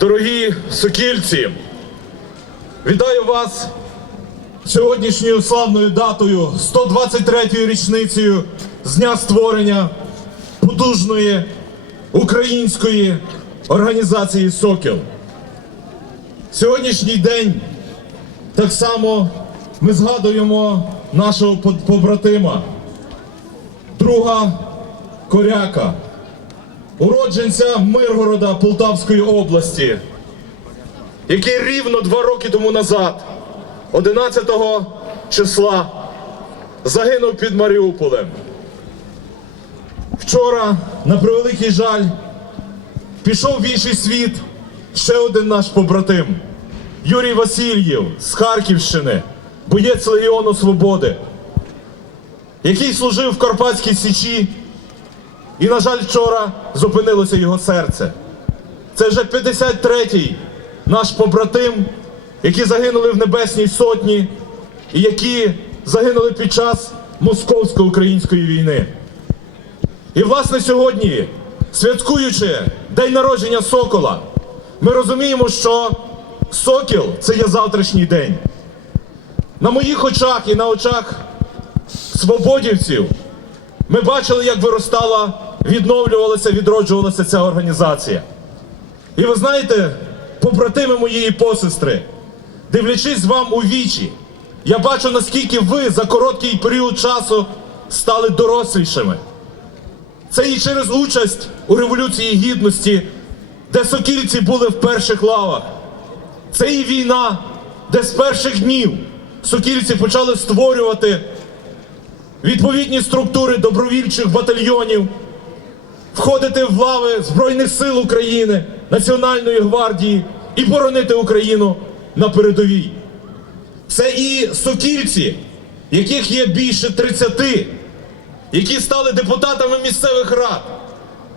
Дорогі сокільці, вітаю вас сьогоднішньою славною датою 123-ю річницею з дня створення потужної української організації Сокіл. Сьогоднішній день так само ми згадуємо нашого побратима, друга коряка, уродженця Миргорода Полтавської області, який рівно два роки тому назад, 11 числа, загинув під Маріуполем. Вчора, на превеликий жаль, пішов в інший світ ще один наш побратим Юрій Васильєв з Харківщини, боєць Легіону Свободи, який служив в Карпатській Січі. І, на жаль, вчора зупинилося його серце. Це вже 53-й наш побратим, які загинули в Небесній Сотні і які загинули під час московсько-української війни. І, власне, сьогодні, святкуючи День народження Сокола, ми розуміємо, що Сокіл це є завтрашній день. На моїх очах і на очах свободівців ми бачили, як виростала, відновлювалася, відроджувалася ця організація. І ви знаєте, побратими моєї посестри, дивлячись вам у вічі, я бачу, наскільки ви за короткий період часу стали дорослішими. Це і через участь у Революції Гідності, де сокільці були в перших лавах. Це і війна, де з перших днів сокільці почали створювати відповідні структури добровільчих батальйонів, входити в лави Збройних сил України, Національної гвардії і боронити Україну на передовій. Це і сокільці, яких є більше 30, які стали депутатами місцевих рад.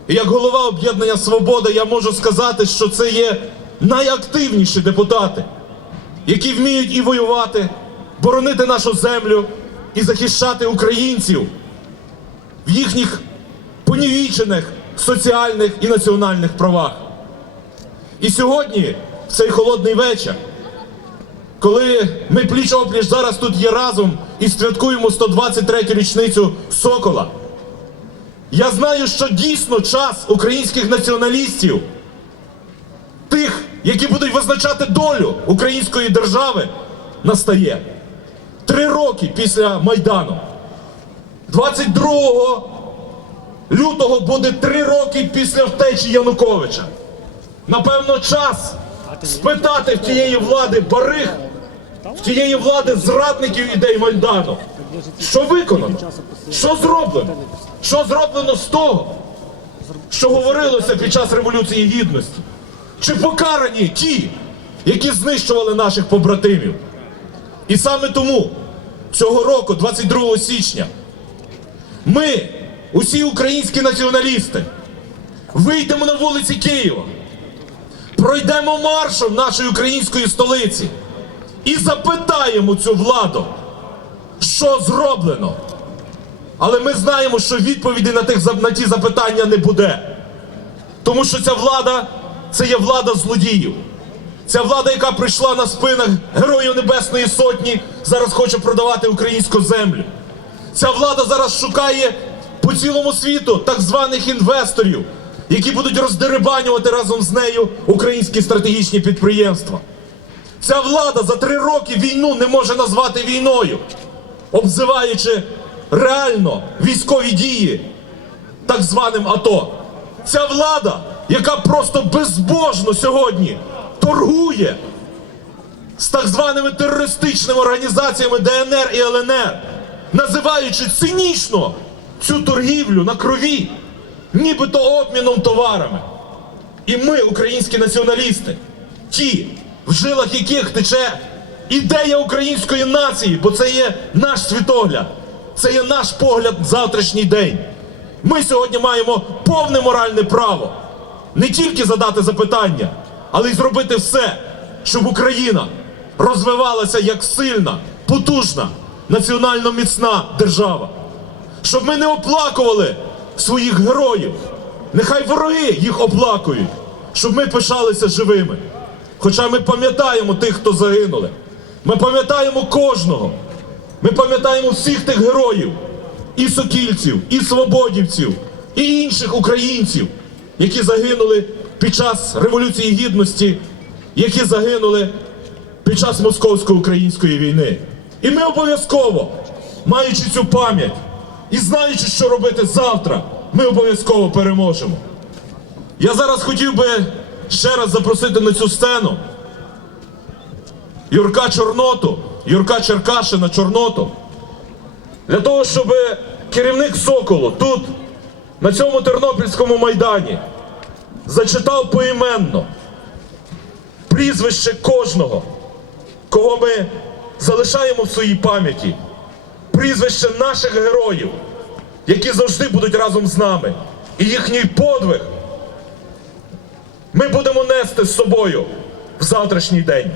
І як голова об'єднання Свобода, я можу сказати, що це є найактивніші депутати, які вміють і воювати, боронити нашу землю і захищати українців в їхніх понівічених соціальних і національних правах. І сьогодні, в цей холодний вечір, коли ми пліч опліч зараз тут є разом і святкуємо 123-ю річницю Сокола, я знаю, що дійсно час українських націоналістів, тих, які будуть визначати долю української держави, настає. Три роки після Майдану. 22 лютого буде три роки після втечі Януковича. Напевно, час спитати в тієї влади бариг, в тієї влади зрадників ідей Майдану. Що виконано? Що зроблено? Що зроблено з того, що говорилося під час Революції Гідності? Чи покарані ті, які знищували наших побратимів? І саме тому цього року, 22 січня, ми, усі українські націоналісти, вийдемо на вулиці Києва, пройдемо маршем нашої української столиці і запитаємо цю владу, що зроблено. Але ми знаємо, що відповіді на, тих, на ті запитання не буде. Тому що ця влада це є влада злодіїв. Ця влада, яка прийшла на спинах Героїв Небесної Сотні, зараз хоче продавати українську землю. Ця влада зараз шукає по цілому світу так званих інвесторів, які будуть роздерибанювати разом з нею українські стратегічні підприємства. Ця влада за три роки війну не може назвати війною, обзиваючи реально військові дії так званим АТО. Ця влада, яка просто безбожно сьогодні торгує з так званими терористичними організаціями ДНР і ЛНР, називаючи цинічно цю торгівлю на крові, нібито обміном товарами. І ми, українські націоналісти, ті, в жилах яких тече ідея української нації, бо це є наш світогляд, це є наш погляд в завтрашній день. Ми сьогодні маємо повне моральне право не тільки задати запитання, але й зробити все, щоб Україна розвивалася як сильна, потужна, національно міцна держава. Щоб ми не оплакували своїх героїв. Нехай вороги їх оплакують. щоб ми пишалися живими. Хоча ми пам'ятаємо тих, хто загинули. Ми пам'ятаємо кожного. Ми пам'ятаємо всіх тих героїв, і сокільців, і свободівців, і інших українців, які загинули під час Революції Гідності, які загинули під час московсько-української війни. І ми обов'язково, маючи цю пам'ять і знаючи, що робити завтра, ми обов'язково переможемо. Я зараз хотів би ще раз запросити на цю сцену Юрка Чорноту, Юрка Черкашина Чорноту, для того, щоб керівник Соколу тут, на цьому Тернопільському майдані, зачитав поіменно прізвище кожного, кого ми залишаємо в своїй пам'яті, прізвище наших героїв, які завжди будуть разом з нами, і їхній подвиг ми будемо нести з собою в завтрашній день.